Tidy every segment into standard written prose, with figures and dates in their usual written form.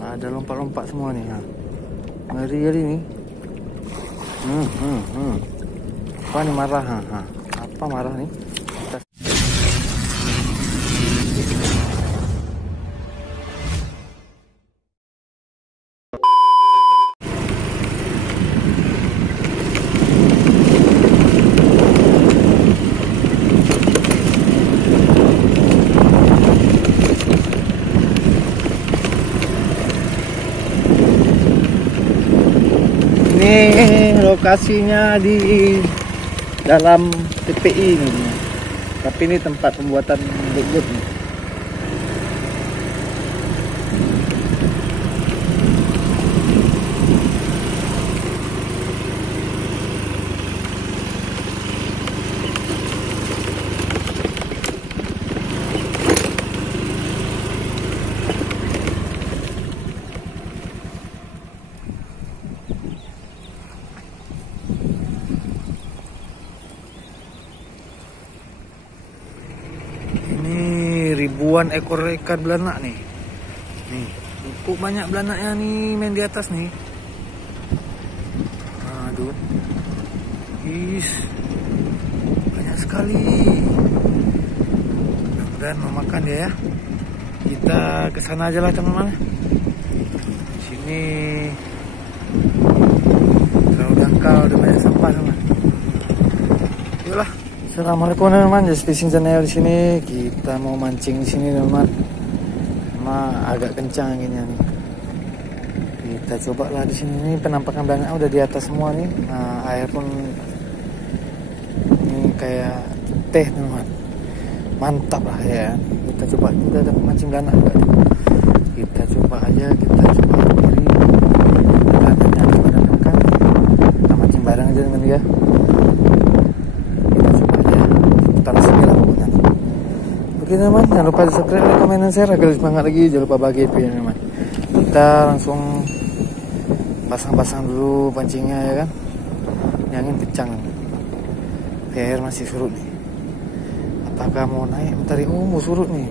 Ada lompat-lompat semua nih. Ngeri nih. Apa nih marah? Apa marah nih? Ini lokasinya di dalam TPI ini, tapi ini tempat pembuatan but-but nih. Ribuan ekor ikan belanak nih. Cukup banyak belanaknya nih main di atas nih. Aduh. Banyak sekali. Mudah-mudahan mau makan dia ya. Kita ke sana aja lah teman-teman. Sini terlalu dangkal, udah banyak sampah teman. Yuklah. Assalamualaikum teman-teman, Just Fishing Channel. Di sini kita mau mancing di sini teman-teman. Agak kencang anginnya nih. Kita coba lah di sini. Ini penampakan belakangnya udah di atas semua nih. Air pun ini kayak teh teman-teman. Mantap lah ya. Kita coba, udah ada mancing belanak juga. Kita coba aja, kita coba beri belanaknya ada pada belakang. Kita mancing bareng aja teman ya. Oke teman, jangan lupa di subscribe, like, komen, dan share agar semangat lagi. Jangan lupa bagi video teman. Kita langsung pasang-pasang dulu pancingnya ya kan. Ini angin kencang. Air masih surut nih. Apakah mau naik? Bentar ya, mau surut nih.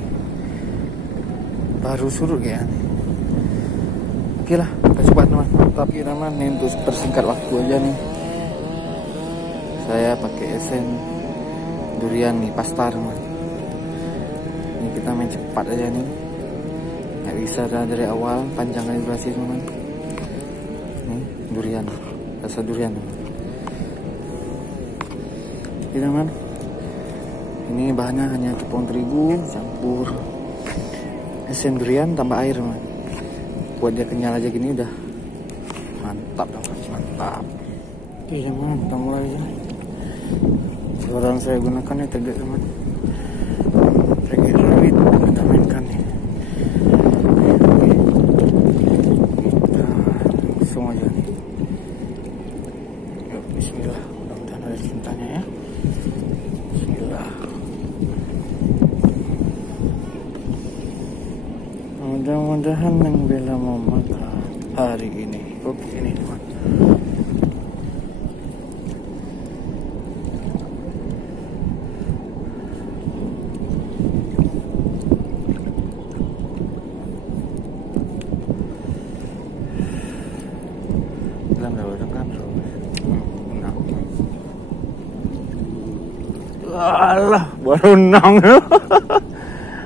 Baru surut ya. Oke lah, kita coba teman. Tapi teman, ini untuk persingkat waktu aja nih. Saya pakai esen durian nih, pastar teman. Ini kita main cepat aja nih, nggak bisa dari awal, panjang kali durasi teman. Nih durian, rasa durian teman. Oke teman, ini bahannya hanya tepung terigu campur esen durian tambah air teman. Buat dia kenyal aja gini udah mantap teman, mantap. Oke teman, kita mulai aja. Sekarang saya gunakan ya tegak teman. Tegak rawit kita mainkan nih. Kita langsung aja nih. Yuk, bismillah. Mudah-mudahan ada cintanya ya. Bismillah. Mudah-mudahan yang bela mau makan hari ini. Oke ini teman. Alah, baru nang.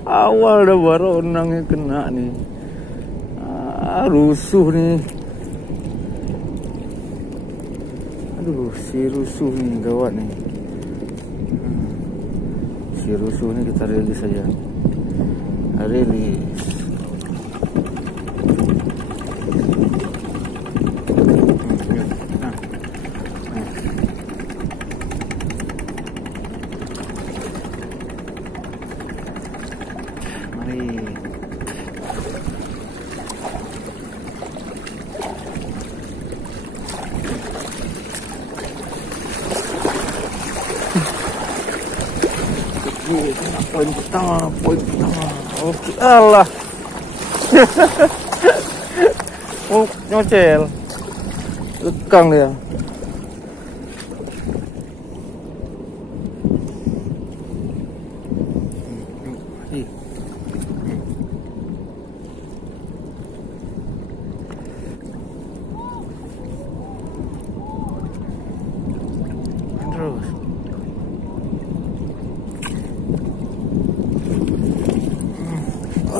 Awal dah baru nangnya kena nih. Rusuh nih. Aduh, si rusuh nih gawat nih. Si rusuh nih kita rilis saja. Rilis. Poin pertama. Oke, Allah. Oh, nyocel. Lekang dia.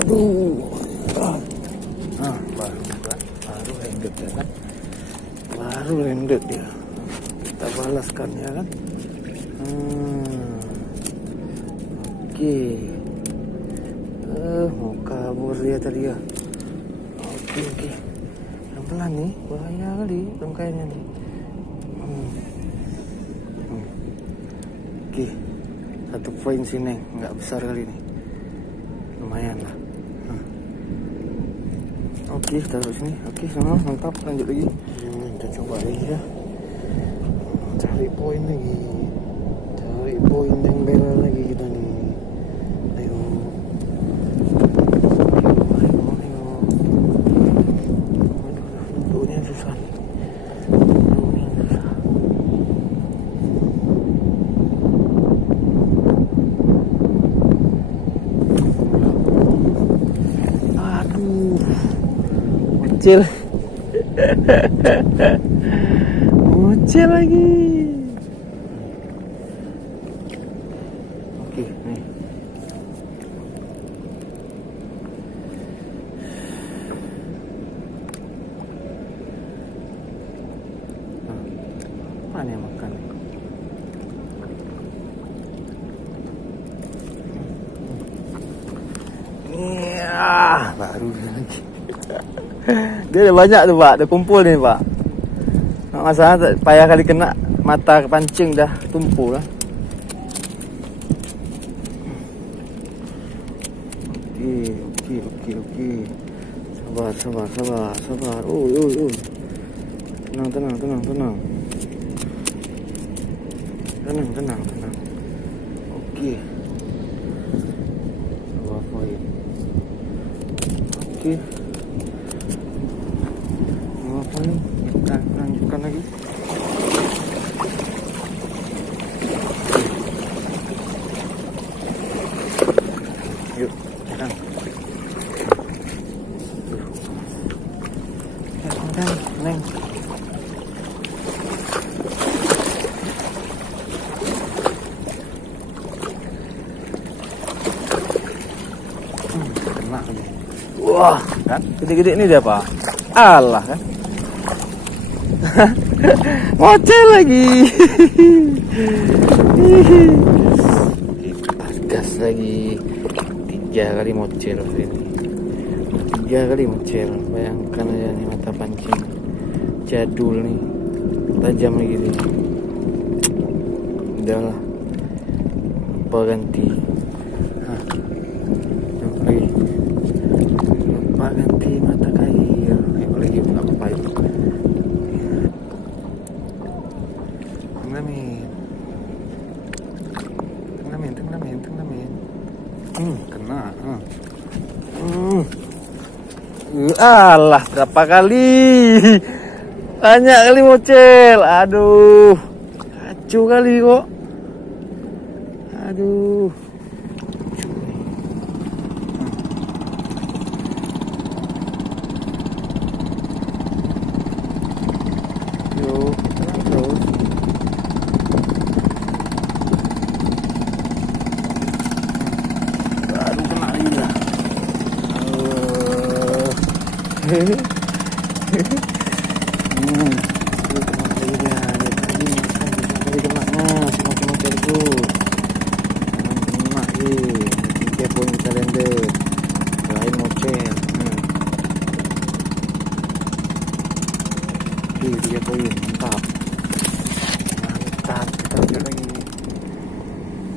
Aduh. Baru rendet ya kan. Baru rendet dia. Kita balaskan ya kan. Oke. Mau kabur dia tadi ya. Oke. Yang pelan nih, bahaya kali tangkainya nih. Oke. 1 poin sini, nggak besar kali ini. Lumayan lah. Oke, taruh sini. Oke, sama mantap. Lanjut lagi. Kita coba lagi ya. Cari poin lagi. Cari poin yang bela lagi kita nih. Ayo. Bentuknya susah. Bocil. Bocil lagi. Oke, nih. Mana yang makan? Baru lagi. Dia ada banyak tuh Pak, ada kumpul nih Pak. Masalah payah kali kena mata kepancing dah tumpul lah. Oke. Sabar. Tenang. Oke. 2 poin. Oke. 2 poin. Kita lanjutkan lagi. Yuk, tekan. Neng. Kena nih. Wah, kan gede-gede ini dia Pak. Alah kan. Mocel lagi. Gas lagi. 3 kali mocel ini. 3 kali mocel. Bayangkan aja nih mata pancing jadul nih, tajam lagi nih. Udahlah, apa ganti? Lupa ganti mata kail. Ayo lagi nggak apa-apa itu. Tenglamin. Kena. Alah, berapa kali? Banyak kali mocel. Aduh, kacau kali kok. Aduh.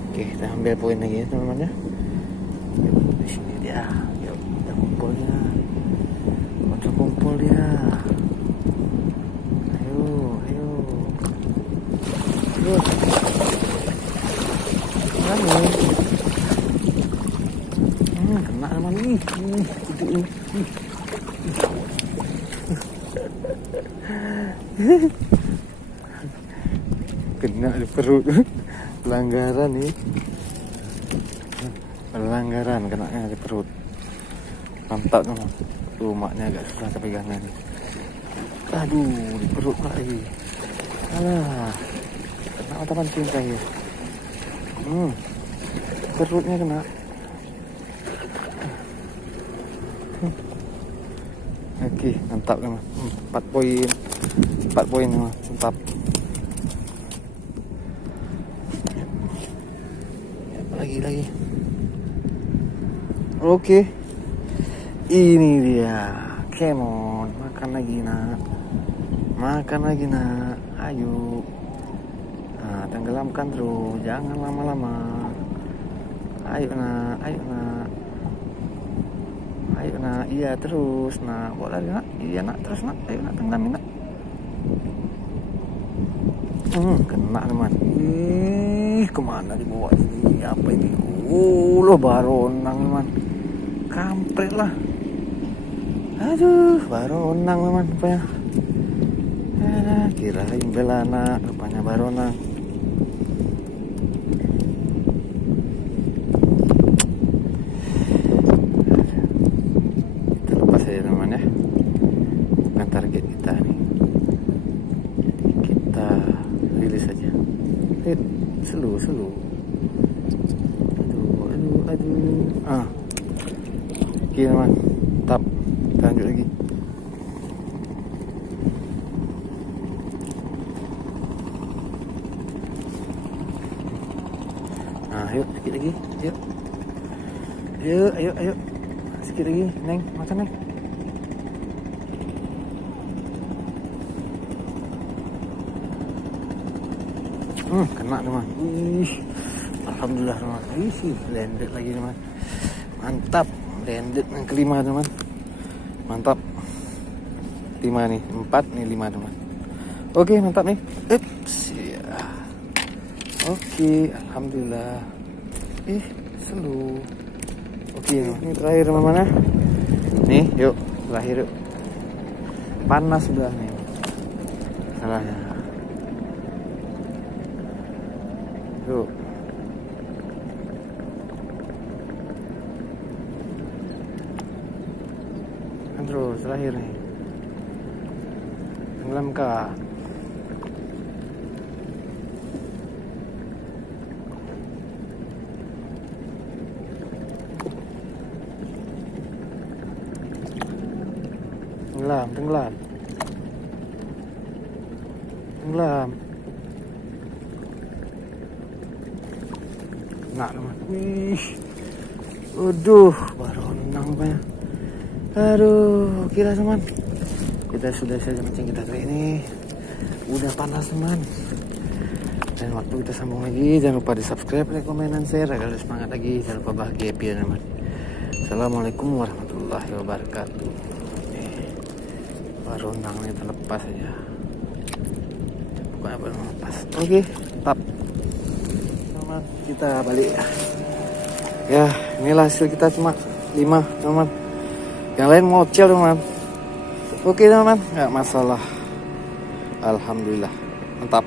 Oke, kita ambil poin lagi ya teman-teman ya. Di sini dia. Yuk, kita kumpul dia. Ayo. Kena sama nih. Kena di perut. Pelanggaran nih. Kena di perut. Mantap teman. Maknya agak susah kepegangan nih. Aduh, di perut lagi. Alah, kena mata pancing saya. Perutnya kena. Oke, mantap teman. 4 poin. 4 poin teman. Mantap. Lagi. Oke. Ini dia. Canon, makan lagi nak. Ayo. Nah, tenggelamkan terus, jangan lama-lama. Ayo nak. Iya terus nak. Boleh nak. Iya nak, terus nak. Ayo nak, tenggelamin nak. Kena teman. Kemana dibawa ini? Apa ini? Lo baronang teman. Kampret lah. Aduh, baronang teman rupanya. Kirain belana, rupanya baronang. Kita lepas aja teman ya. Bukan target kita nih. Kita rilis aja. Selu. Aduh. Oke teman. Tap. Lanjut lagi. Nah, yuk sedikit lagi. Yuk. Ayo. Sedikit lagi, Neng. Makan, Neng. Kena teman. Alhamdulillah teman. Landed lagi teman. Mantap. Landed yang kelima teman. Mantap. 5 nih, 4 nih 5 teman. Oke, mantap nih. Ya. Oke, alhamdulillah. Selu. Oke, ini terakhir mana? Nih, yuk, terakhir yuk. Panas sudah nih. Salahnya. Yuk. Terus terakhir nih. Tenggelam kah? Tenggelam. Kena teman. Aduh, baronang banyak. Aduh, kira teman. Kita sudah saja mancing kita kali ini. Udah panas teman. Dan waktu kita sambung lagi, jangan lupa di subscribe, like, komen, dan share agar semangat lagi. Jangan lupa bahagia ya teman. Assalamualaikum warahmatullahi wabarakatuh. Baronangnya terlepas aja. Bukan apa lepas. Oke, tap. Teman, kita balik. Ya, inilah hasil kita cuma 5 teman. Yang lain ngocel teman. Oke teman, nggak masalah. Alhamdulillah, mantap.